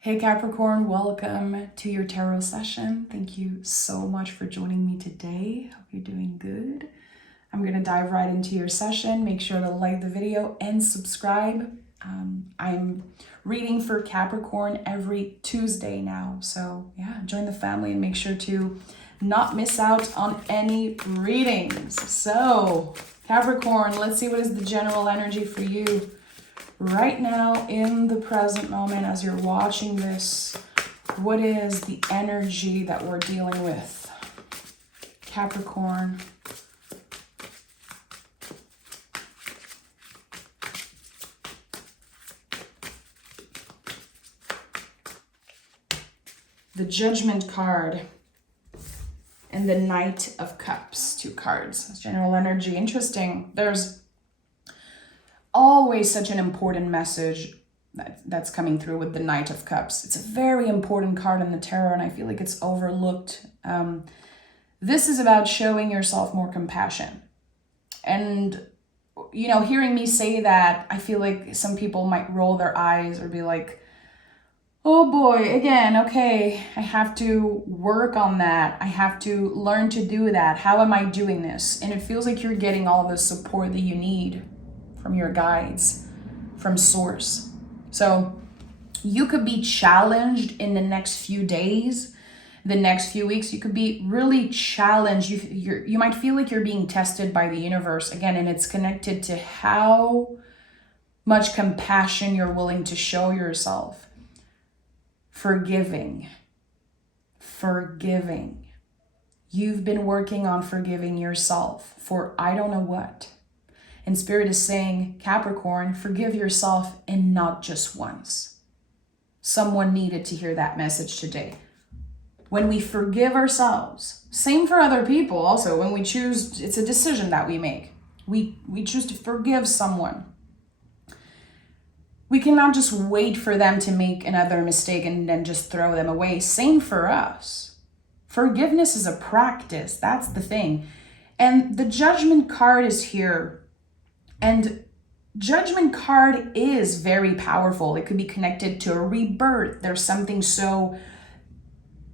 Hey Capricorn, welcome to your tarot session. Thank you so much for joining me today. Hope you're doing good. I'm going to dive right into your session. Make sure to like the video and subscribe. I'm reading for Capricorn every Tuesday now. So yeah, join the family and make sure to not miss out on any readings. So Capricorn, let's see what is the general energy for you right now in the present moment as you're watching this. What is the energy that we're dealing with? Capricorn. The Judgment card and the Knight of Cups, two cards. General energy, interesting. There's always such an important message that's coming through with the Knight of Cups. It's a very important card in the tarot, and I feel like it's overlooked. This is about showing yourself more compassion. And, you know, hearing me say that, I feel like some people might roll their eyes or be like, oh boy, again, okay, I have to work on that. I have to learn to do that. How am I doing this? And it feels like you're getting all the support that you need from your guides, from source. So you could be challenged in the next few days, the next few weeks. You could be really challenged. You might feel like you're being tested by the universe again, and it's connected to how much compassion you're willing to show yourself. Forgiving. You've been working on forgiving yourself for I don't know what. And Spirit is saying, Capricorn, forgive yourself, and not just once. Someone needed to hear that message today. When we forgive ourselves, same for other people also, when we choose, it's a decision that we make. We choose to forgive someone. We cannot just wait for them to make another mistake and then just throw them away. Same for us. Forgiveness is a practice. That's the thing. And the Judgment card is here. And Judgment card is very powerful. It could be connected to a rebirth. There's something so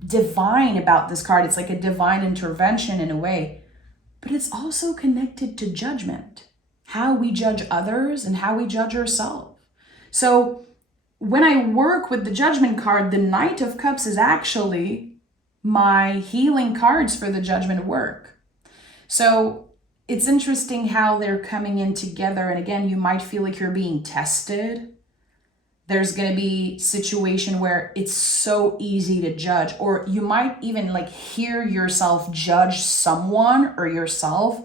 divine about this card. It's like a divine intervention in a way. But it's also connected to judgment. How we judge others and how we judge ourselves. So when I work with the Judgment card, the Knight of Cups is actually my healing cards for the Judgment work. So it's interesting how they're coming in together. And again, you might feel like you're being tested. There's going to be a situation where it's so easy to judge, or you might even like hear yourself judge someone or yourself.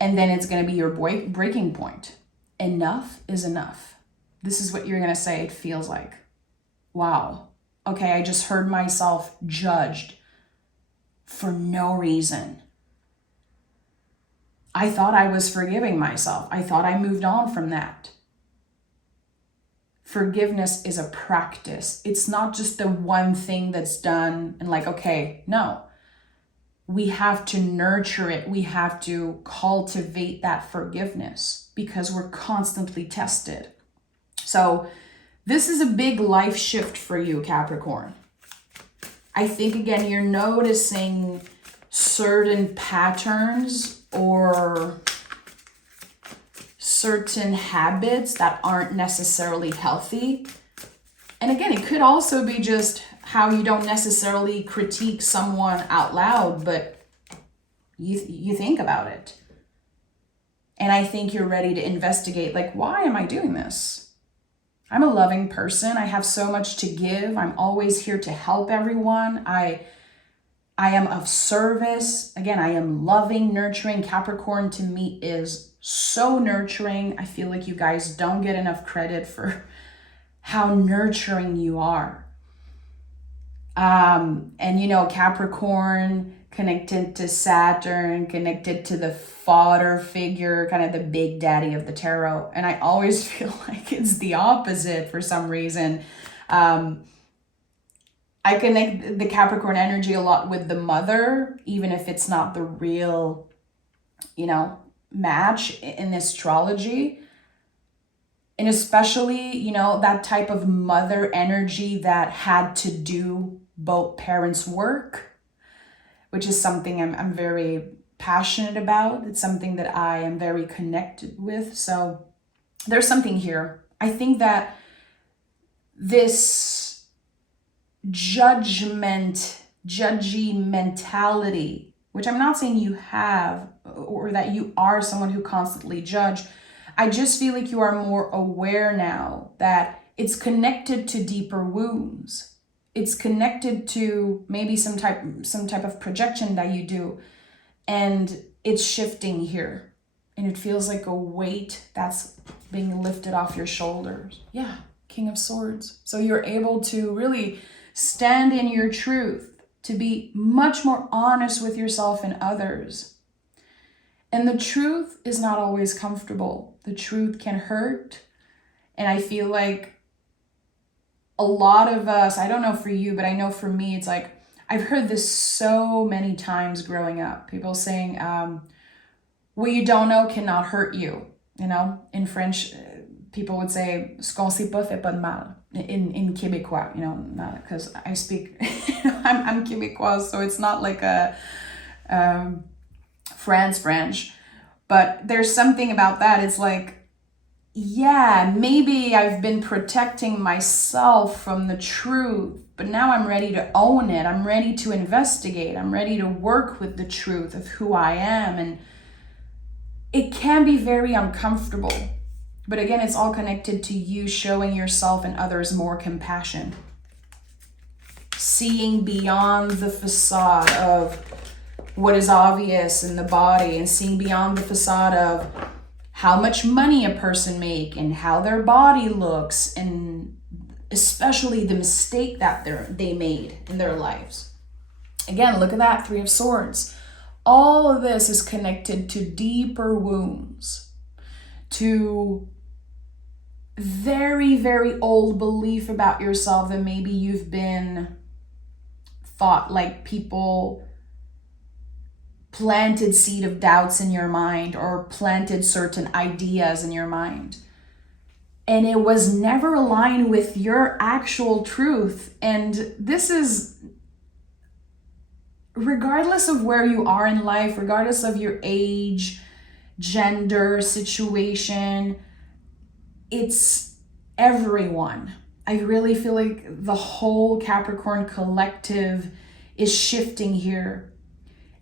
And then it's going to be your breaking point. Enough is enough. This is what you're going to say. It feels like, wow, okay, I just heard myself judged for no reason. I thought I was forgiving myself. I thought I moved on from that. Forgiveness is a practice. It's not just the one thing that's done and like, okay, no. We have to nurture it. We have to cultivate that forgiveness because we're constantly tested. So this is a big life shift for you, Capricorn. I think, again, you're noticing certain patterns or certain habits that aren't necessarily healthy. And again, it could also be just how you don't necessarily critique someone out loud, but you think about it. And I think you're ready to investigate, like, why am I doing this? I'm a loving person. I have so much to give. I'm always here to help everyone. I am of service. Again, I am loving, nurturing. Capricorn to me is so nurturing. I feel like you guys don't get enough credit for how nurturing you are. And you know, Capricorn connected to Saturn, connected to the father figure, kind of the big daddy of the tarot. And I always feel like it's the opposite for some reason. I connect the Capricorn energy a lot with the mother, even if it's not the real, you know, match in astrology. And especially, you know, that type of mother energy that had to do both parents' work, which is something I'm very passionate about. It's something that I am very connected with. So there's something here. I think that this judgy mentality, which I'm not saying you have or that you are someone who constantly judge, I just feel like you are more aware now that it's connected to deeper wounds. It's connected to maybe some type of projection that you do, and it's shifting here. And it feels like a weight that's being lifted off your shoulders. Yeah, King of Swords. So you're able to really stand in your truth, to be much more honest with yourself and others. And the truth is not always comfortable. The truth can hurt. And I feel like a lot of us, I don't know for you, but I know for me, it's like, I've heard this so many times growing up. People saying, what you don't know cannot hurt you. You know, in French, people would say, ce qu'on sait pas fait pas de mal. In Québécois, you know, not because I speak, I'm Québécois, so it's not like a French, but there's something about that. It's like, yeah, maybe I've been protecting myself from the truth, but now I'm ready to own it. I'm ready to investigate. I'm ready to work with the truth of who I am. And it can be very uncomfortable. But again, it's all connected to you showing yourself and others more compassion. Seeing beyond the facade of what is obvious in the body, and seeing beyond the facade of how much money a person makes and how their body looks, and especially the mistake that they made in their lives. Again, look at that, Three of Swords. All of this is connected to deeper wounds, to very, very old belief about yourself that maybe you've been thought, like people planted seed of doubts in your mind or planted certain ideas in your mind. And it was never aligned with your actual truth. And this is regardless of where you are in life, regardless of your age, gender, situation, it's everyone. I really feel like the whole Capricorn collective is shifting here.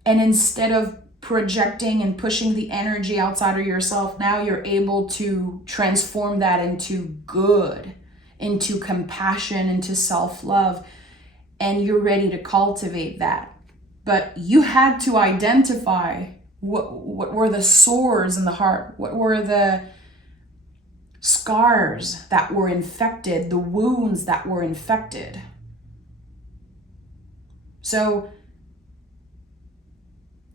And instead of projecting and pushing the energy outside of yourself, now you're able to transform that into good, into compassion, into self-love, and you're ready to cultivate that. But you had to identify what were the sores in the heart, what were the scars that were infected, the wounds that were infected. So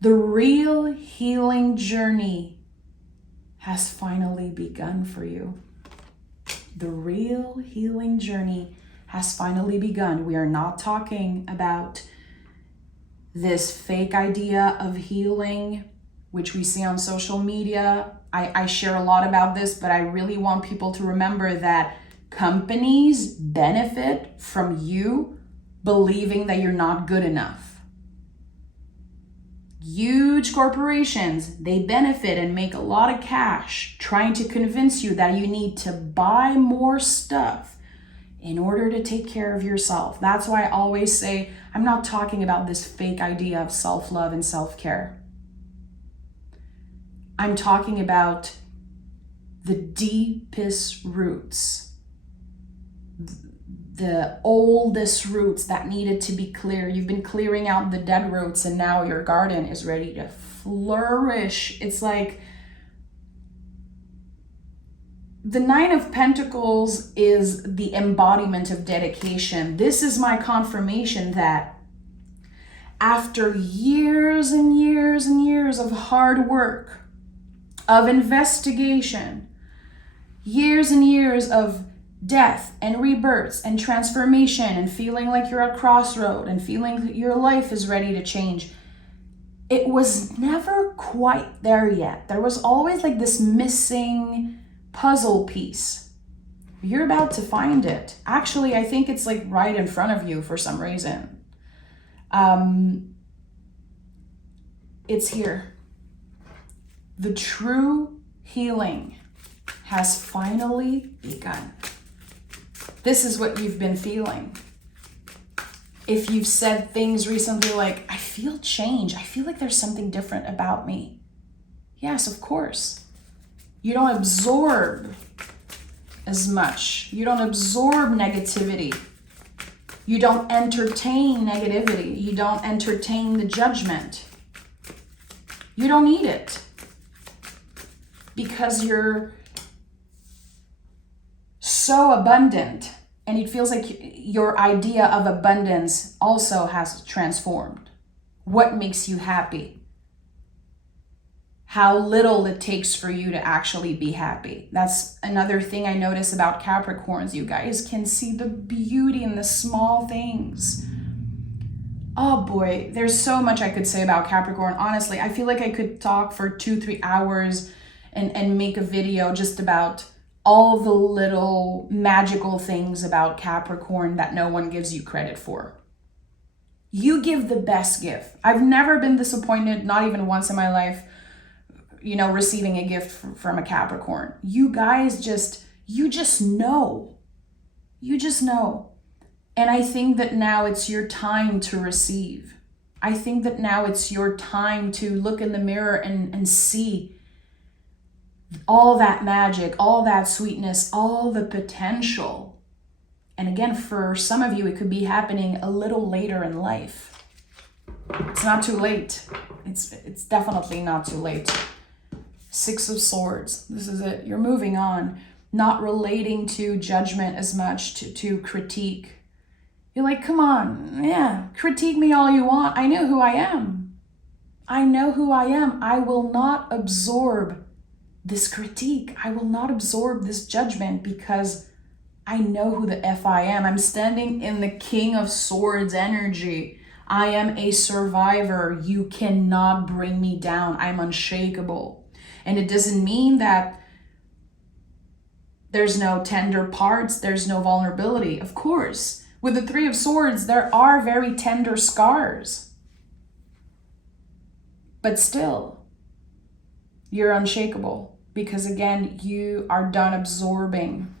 the real healing journey has finally begun for you. The real healing journey has finally begun. We are not talking about this fake idea of healing, which we see on social media. I share a lot about this, but I really want people to remember that companies benefit from you believing that you're not good enough. Huge corporations, they benefit and make a lot of cash trying to convince you that you need to buy more stuff in order to take care of yourself. That's why I always say, I'm not talking about this fake idea of self-love and self-care. I'm talking about the deepest roots, the oldest roots that needed to be clear. You've been clearing out the dead roots, and now your garden is ready to flourish. It's like the Nine of Pentacles is the embodiment of dedication. This is my confirmation that after years and years and years of hard work, of investigation, years and years of death and rebirths and transformation and feeling like you're at crossroad and feeling that your life is ready to change, it was never quite there yet. There was always like this missing puzzle piece. You're about to find it. Actually, I think it's like right in front of you for some reason. It's here. The true healing has finally begun. This is what you've been feeling. If you've said things recently like, I feel change, I feel like there's something different about me. Yes, of course. You don't absorb as much. You don't absorb negativity. You don't entertain negativity. You don't entertain the judgment. You don't need it. Because you're so abundant, and it feels like your idea of abundance also has transformed. What makes you happy? How little it takes for you to actually be happy. That's another thing I notice about Capricorns. You guys can see the beauty in the small things. Oh boy, there's so much I could say about Capricorn. Honestly, I feel like I could talk for 2-3 hours and make a video just about all the little magical things about Capricorn that no one gives you credit for. You give the best gift. I've never been disappointed, not even once in my life, receiving a gift from a Capricorn. You guys you just know. You just know. And I think that now it's your time to receive. I think that now it's your time to look in the mirror and see all that magic, all that sweetness, all the potential. And again, for some of you, it could be happening a little later in life. It's not too late. It's definitely not too late. 6 of Swords. This is it. You're moving on, not relating to judgment as much, to critique. You're like, come on, yeah, critique me all you want. I know who I am. I know who I am. I will not absorb this critique. I will not absorb this judgment because I know who the F I am. I'm standing in the King of Swords energy. I am a survivor. You cannot bring me down. I'm unshakable. And it doesn't mean that there's no tender parts, there's no vulnerability. Of course, with the 3 of Swords, there are very tender scars. But still, you're unshakable. Because again, you are done absorbing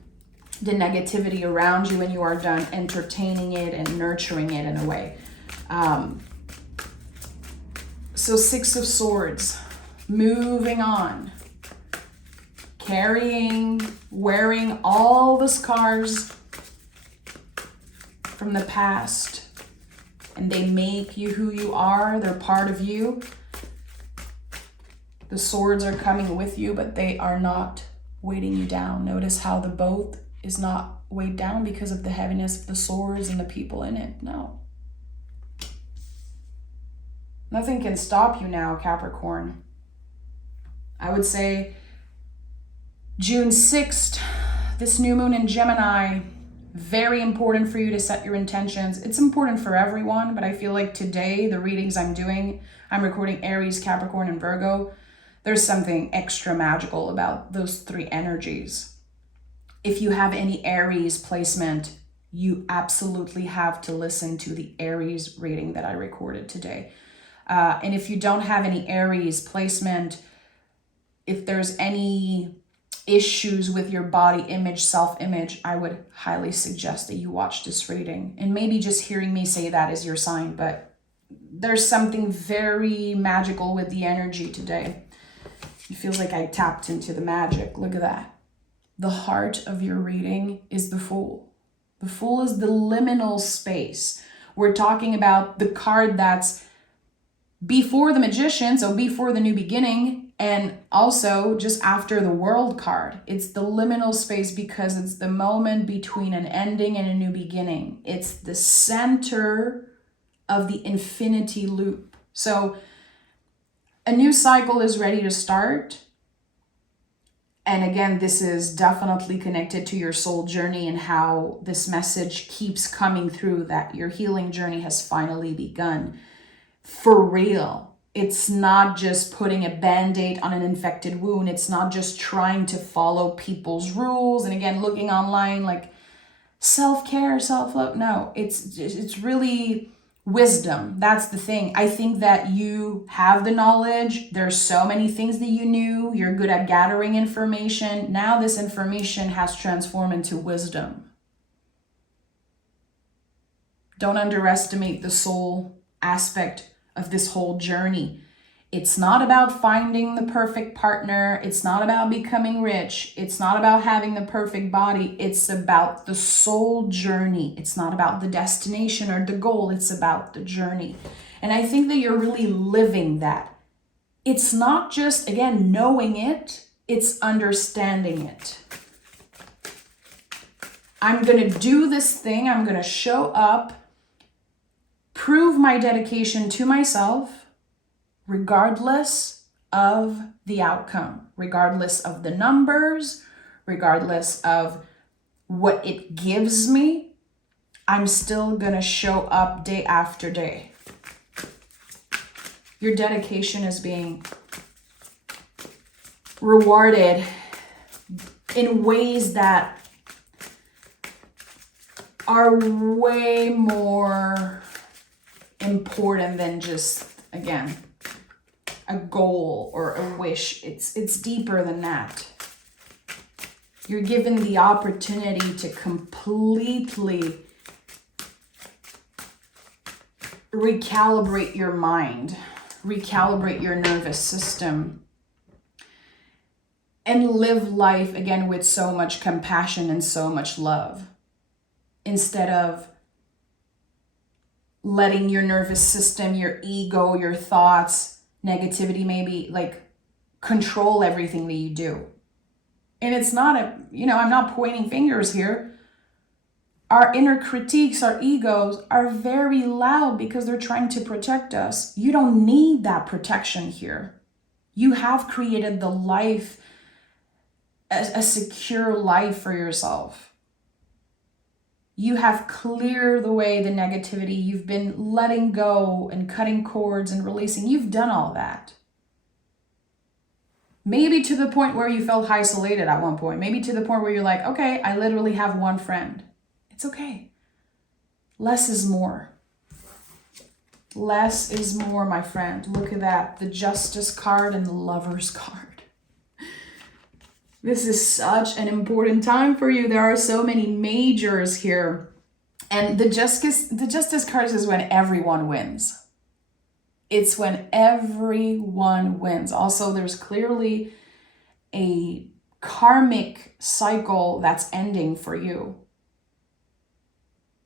the negativity around you and you are done entertaining it and nurturing it in a way. So 6 of Swords, moving on, wearing all the scars from the past, and they make you who you are. They're part of you. The swords are coming with you, but they are not weighting you down. Notice how the boat is not weighed down because of the heaviness of the swords and the people in it. No. Nothing can stop you now, Capricorn. I would say June 6th, this new moon in Gemini, very important for you to set your intentions. It's important for everyone, but I feel like today, the readings I'm doing, I'm recording Aries, Capricorn, and Virgo. There's something extra magical about those 3 energies. If you have any Aries placement, you absolutely have to listen to the Aries reading that I recorded today. And if you don't have any Aries placement, if there's any issues with your body image, self-image, I would highly suggest that you watch this reading. And maybe just hearing me say that is your sign, but there's something very magical with the energy today. It feels like I tapped into the magic. Look at that. The heart of your reading is the Fool. The Fool is the liminal space. We're talking about the card that's before the Magician, so before the new beginning, and also just after the World card. It's the liminal space because it's the moment between an ending and a new beginning. It's the center of the infinity loop. So a new cycle is ready to start. And again, this is definitely connected to your soul journey and how this message keeps coming through that your healing journey has finally begun. For real. It's not just putting a band-aid on an infected wound. It's not just trying to follow people's rules. And again, looking online like self-care, self-love. No, it's really wisdom. That's the thing. I think that you have the knowledge. There's so many things that you knew. You're good at gathering information. Now this information has transformed into wisdom. Don't underestimate the soul aspect of this whole journey. It's not about finding the perfect partner. It's not about becoming rich. It's not about having the perfect body. It's about the soul journey. It's not about the destination or the goal. It's about the journey. And I think that you're really living that. It's not just, again, knowing it. It's understanding it. I'm going to do this thing. I'm going to show up, prove my dedication to myself, regardless of the outcome, regardless of the numbers, regardless of what it gives me. I'm still going to show up day after day. Your dedication is being rewarded in ways that are way more important than just, again, a goal or a wish. It's deeper than that. You're given the opportunity to completely recalibrate your mind, recalibrate your nervous system, and live life again with so much compassion and so much love, instead of letting your nervous system, your ego, your thoughts, negativity maybe, like, control everything that you do. And it's not I'm not pointing fingers here. Our inner critiques, our egos are very loud because they're trying to protect us. You don't need that protection here. You have created the life, a secure life for yourself. You have cleared the way the negativity. You've been letting go and cutting cords and releasing. You've done all that. Maybe to the point where you felt isolated at one point. Maybe to the point where you're like, okay, I literally have one friend. It's okay. Less is more. Less is more, my friend. Look at that. The Justice card and the Lover's card. This is such an important time for you. There are so many majors here. And the Justice card is when everyone wins. It's when everyone wins. Also, there's clearly a karmic cycle that's ending for you.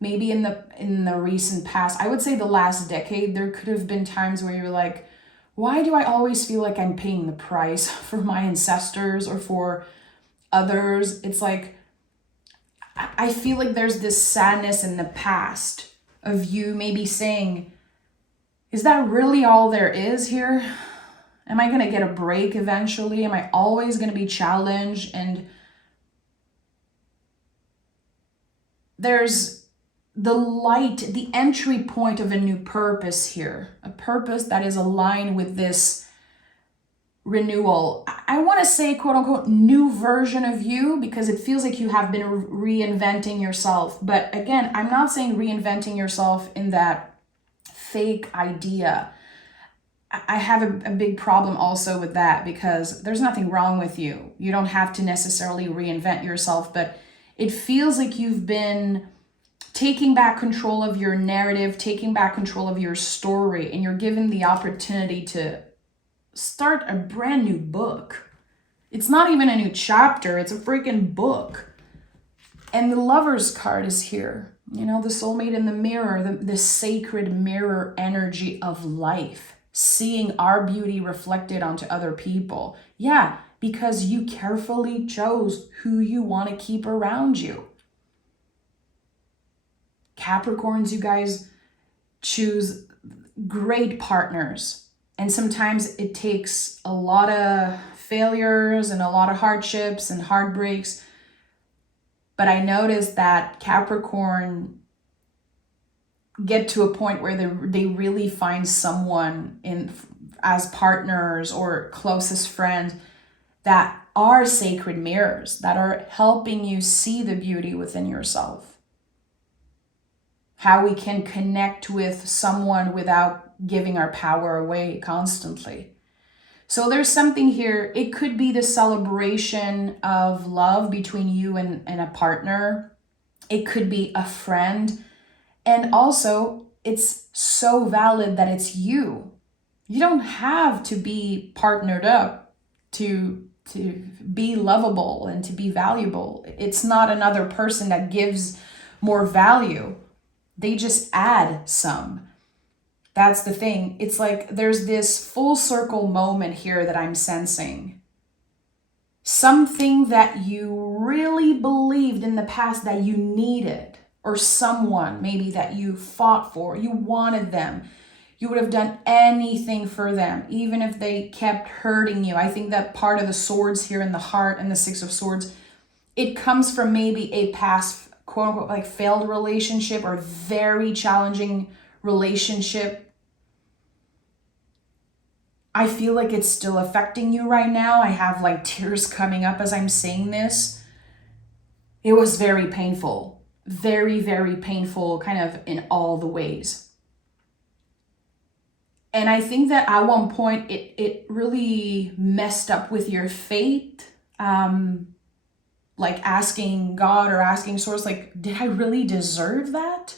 Maybe in the recent past, I would say the last decade, there could have been times where you're like, why do I always feel like I'm paying the price for my ancestors or for others? It's like, I feel like there's this sadness in the past of you maybe saying, is that really all there is here? Am I going to get a break eventually? Am I always going to be challenged? And there's the light, the entry point of a new purpose here, a purpose that is aligned with this renewal. I want to say, quote unquote, new version of you, because it feels like you have been reinventing yourself. But again, I'm not saying reinventing yourself in that fake idea. I have a big problem also with that, because there's nothing wrong with you. You don't have to necessarily reinvent yourself, but it feels like you've been taking back control of your narrative, taking back control of your story, and you're given the opportunity to start a brand new book. It's not even a new chapter, it's a freaking book. And the Lover's card is here. The soulmate in the mirror, the sacred mirror energy of life, seeing our beauty reflected onto other people. Yeah, because you carefully chose who you want to keep around you. Capricorns, you guys choose great partners. And sometimes it takes a lot of failures and a lot of hardships and heartbreaks. But I noticed that Capricorn get to a point where they really find someone as partners or closest friends that are sacred mirrors, that are helping you see the beauty within yourself. How we can connect with someone without giving our power away constantly. So there's something here. It could be the celebration of love between you and a partner. It could be a friend. And also, it's so valid that it's you. You don't have to be partnered up to be lovable and to be valuable. It's not another person that gives more value. They just add some. That's the thing. It's like there's this full circle moment here that I'm sensing. Something that you really believed in the past that you needed, or someone maybe that you fought for, you wanted them. You would have done anything for them, even if they kept hurting you. I think that part of the swords here in the heart and the Six of Swords, it comes from maybe a past, quote unquote, like failed relationship or very challenging relationship. I feel like it's still affecting you right now. I have like tears coming up as I'm saying this. It was very painful, very, very painful, kind of in all the ways. And I think that at one point it really messed up with your faith. Like asking God or asking Source, like, did I really deserve that?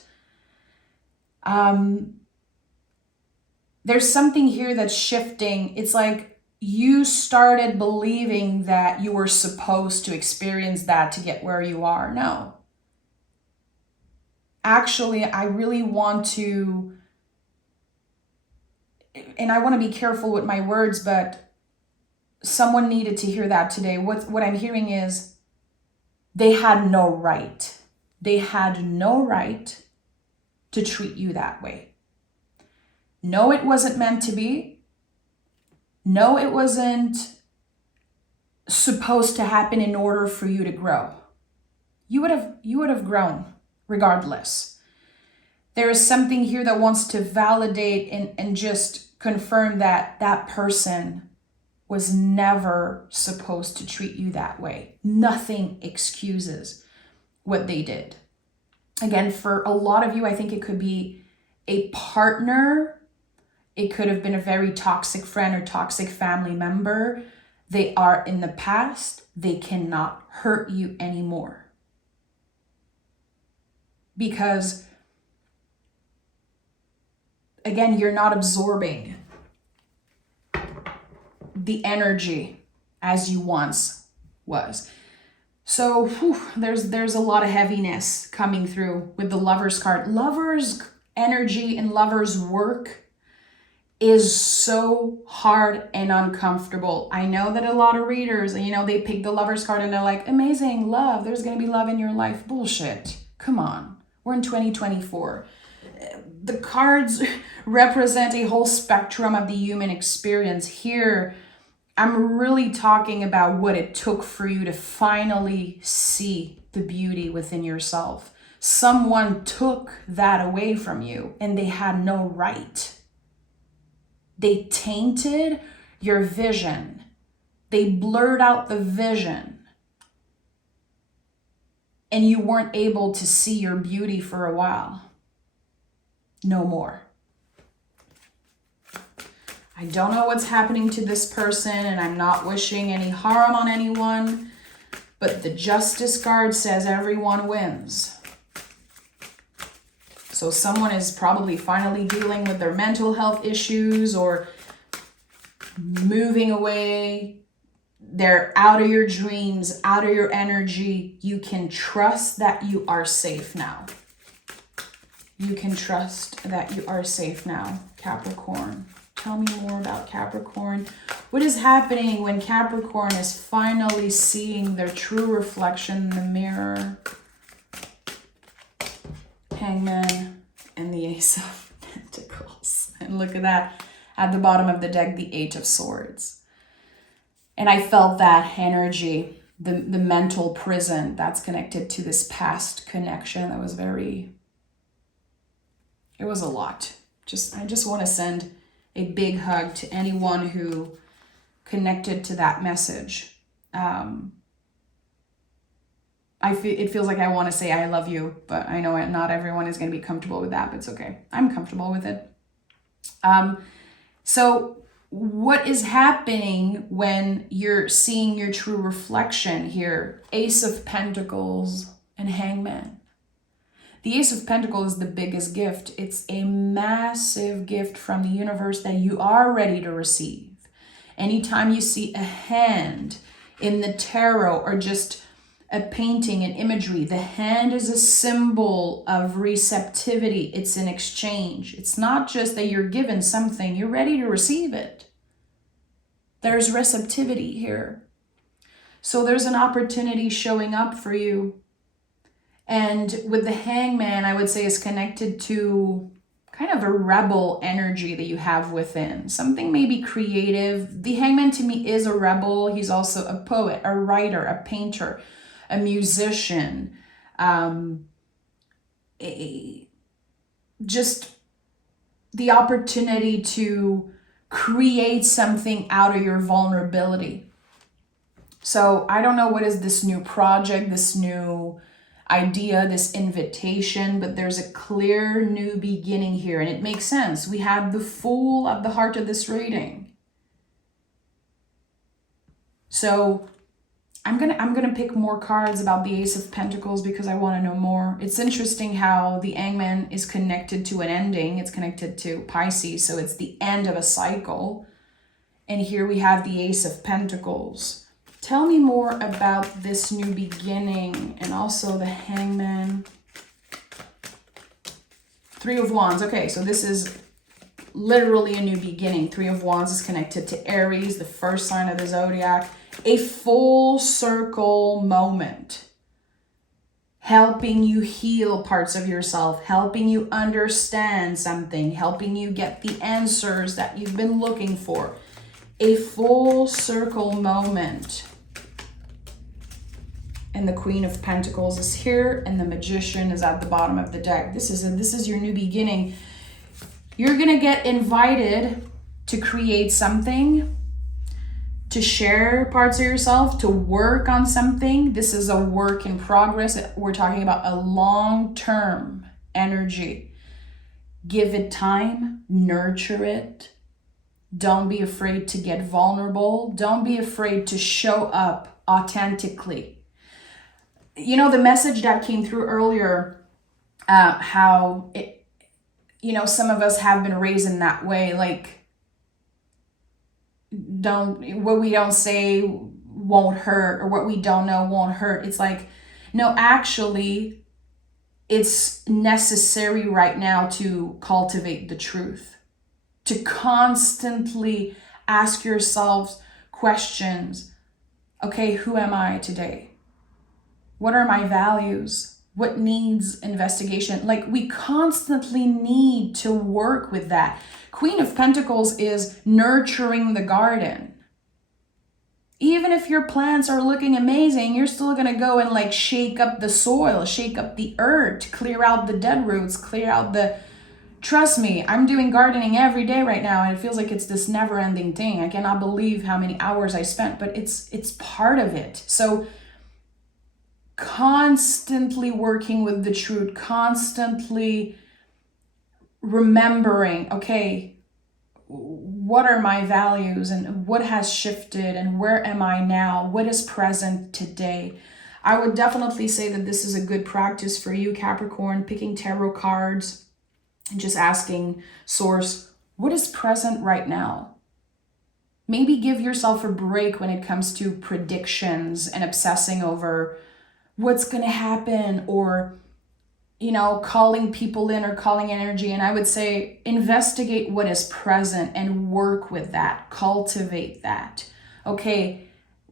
There's something here that's shifting. It's like you started believing that you were supposed to experience that to get where you are. No. Actually, I really want to, and I want to be careful with my words, but someone needed to hear that today. What I'm hearing is they had no right. They had no right to treat you that way. No, it wasn't meant to be. No, it wasn't supposed to happen in order for you to grow. You would have grown regardless. There is something here that wants to validate and just confirm that that person was never supposed to treat you that way. Nothing excuses what they did. Again, for a lot of you, I think it could be a partner. It could have been a very toxic friend or toxic family member. They are in the past. They cannot hurt you anymore. Because, again, you're not absorbing the energy as you once was. So there's a lot of heaviness coming through with the Lover's card. Lover's energy and Lover's work is so hard and uncomfortable. I know that a lot of readers, they pick the Lover's card and they're like, amazing, love, there's going to be love in your life. Bullshit. Come on. We're in 2024. The cards represent a whole spectrum of the human experience. Here, I'm really talking about what it took for you to finally see the beauty within yourself. Someone took that away from you and they had no right. They tainted your vision. They blurred out the vision. And you weren't able to see your beauty for a while. No more. I don't know what's happening to this person, and I'm not wishing any harm on anyone, but the Justice card says everyone wins. So someone is probably finally dealing with their mental health issues or moving away. They're out of your dreams, out of your energy. You can trust that you are safe now. You can trust that you are safe now, Capricorn. Tell me more about Capricorn. What is happening when Capricorn is finally seeing their true reflection in the mirror? Hangman and the Ace of Pentacles. And look at that. At the bottom of the deck, the Eight of Swords. And I felt that energy, the mental prison that's connected to this past connection. That was it was a lot. I just want to send A big hug to anyone who connected to that message. It feels like I want to say I love you, but I know not everyone is going to be comfortable with that, but it's okay. I'm comfortable with it. So what is happening when you're seeing your true reflection here? Ace of Pentacles and Hangman. The Ace of Pentacles is the biggest gift. It's a massive gift from the universe that you are ready to receive. Anytime you see a hand in the tarot or just a painting, an imagery, the hand is a symbol of receptivity. It's an exchange. It's not just that you're given something, you're ready to receive it. There's receptivity here. So there's an opportunity showing up for you. And with the Hangman, I would say is connected to kind of a rebel energy that you have within. Something maybe creative. The Hangman to me is a rebel. He's also a poet, a writer, a painter, a musician, just the opportunity to create something out of your vulnerability. So I don't know what is this new project, this new idea, this invitation, but there's a clear new beginning here, and it makes sense. We had the Fool at the heart of this reading. So I'm gonna pick more cards about the Ace of Pentacles because I want to know more. It's interesting how the Hangman is connected to an ending. It's connected to Pisces, so it's the end of a cycle. And here we have the Ace of Pentacles. Tell me more about this new beginning and also the Hangman. Three of Wands. Okay, so this is literally a new beginning. Three of Wands is connected to Aries, the first sign of the zodiac. A full circle moment, helping you heal parts of yourself, helping you understand something, helping you get the answers that you've been looking for. A full circle moment. And the Queen of Pentacles is here, and the Magician is at the bottom of the deck. This is your new beginning. You're gonna get invited to create something, to share parts of yourself, to work on something. This is a work in progress. We're talking about a long-term energy. Give it time, nurture it. Don't be afraid to get vulnerable. Don't be afraid to show up authentically. You know, the message that came through earlier, how it, you know, some of us have been raised in that way, like, what we don't say won't hurt, or what we don't know won't hurt. It's like, no, actually, it's necessary right now to cultivate the truth, to constantly ask yourselves questions. Okay, who am I today? What are my values? What needs investigation? Like, we constantly need to work with that. Queen of Pentacles is nurturing the garden. Even if your plants are looking amazing, you're still gonna go and like shake up the soil, shake up the earth, clear out the dead roots, clear out the... Trust me, I'm doing gardening every day right now, and it feels like it's this never-ending thing. I cannot believe how many hours I spent, but it's part of it. So constantly working with the truth, constantly remembering, okay, what are my values and what has shifted and where am I now? What is present today? I would definitely say that this is a good practice for you, Capricorn, picking tarot cards and just asking Source, what is present right now? Maybe give yourself a break when it comes to predictions and obsessing over what's going to happen, or, you know, calling people in or calling energy. And I would say investigate what is present and work with that, cultivate that. Okay,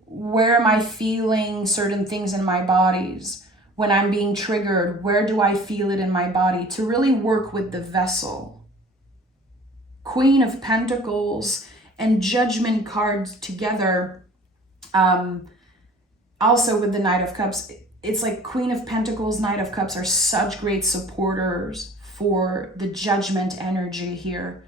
where am I feeling certain things in my bodies? When I'm being triggered, where do I feel it in my body? To really work with the vessel. Queen of Pentacles and Judgment cards together. Also with the Knight of Cups, it's like Queen of Pentacles, Knight of Cups are such great supporters for the Judgment energy here.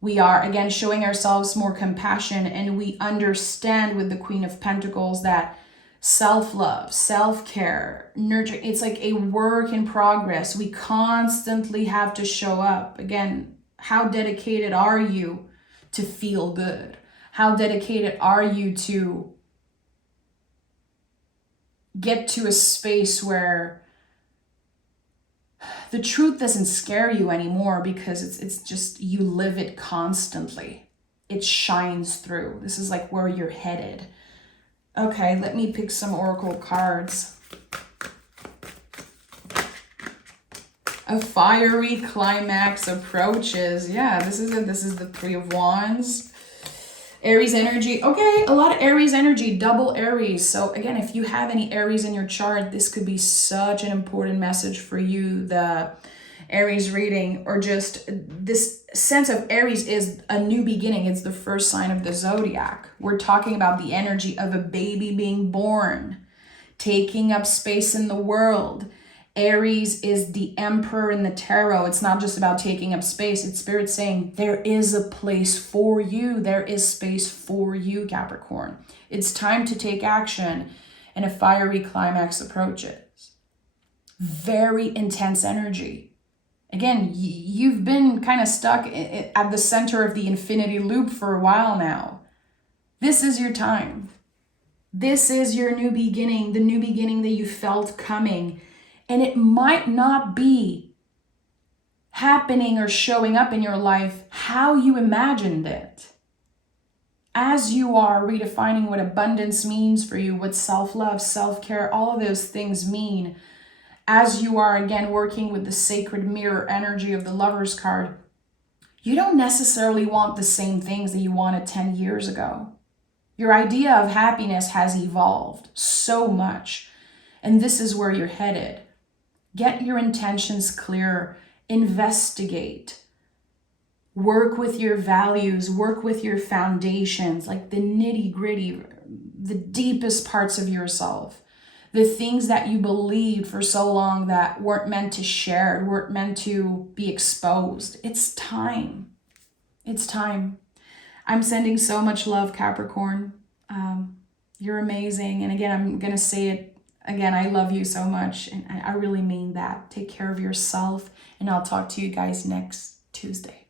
We are, again, showing ourselves more compassion, and we understand with the Queen of Pentacles that self-love, self-care, nurture, it's like a work in progress. We constantly have to show up. Again, how dedicated are you to feel good? How dedicated are you to get to a space where the truth doesn't scare you anymore, because it's just, you live it constantly. It shines through. This is like where you're headed. Okay, let me pick some oracle cards. A fiery climax approaches. Yeah, this is it. This is the Three of Wands. Aries energy. Okay, a lot of Aries energy, double Aries. So again, if you have any Aries in your chart, this could be such an important message for you, the Aries reading, or just this sense of Aries is a new beginning. It's the first sign of the zodiac. We're talking about the energy of a baby being born, taking up space in the world. Aries is the emperor in the tarot. It's not just about taking up space. It's spirit saying there is a place for you. There is space for you, Capricorn. It's time to take action, and a fiery climax approaches. Very intense energy. Again, you've been kind of stuck at the center of the infinity loop for a while now. This is your time. This is your new beginning, the new beginning that you felt coming. And it might not be happening or showing up in your life how you imagined it. As you are redefining what abundance means for you, what self-love, self-care, all of those things mean, as you are, again, working with the sacred mirror energy of the Lover's card, you don't necessarily want the same things that you wanted 10 years ago. Your idea of happiness has evolved so much, and this is where you're headed. Get your intentions clear, investigate, work with your values, work with your foundations, like the nitty gritty, the deepest parts of yourself, the things that you believed for so long that weren't meant to share, weren't meant to be exposed. It's time. It's time. I'm sending so much love, Capricorn. You're amazing. And again, I'm going to say it again, I love you so much, and I really mean that. Take care of yourself, and I'll talk to you guys next Tuesday.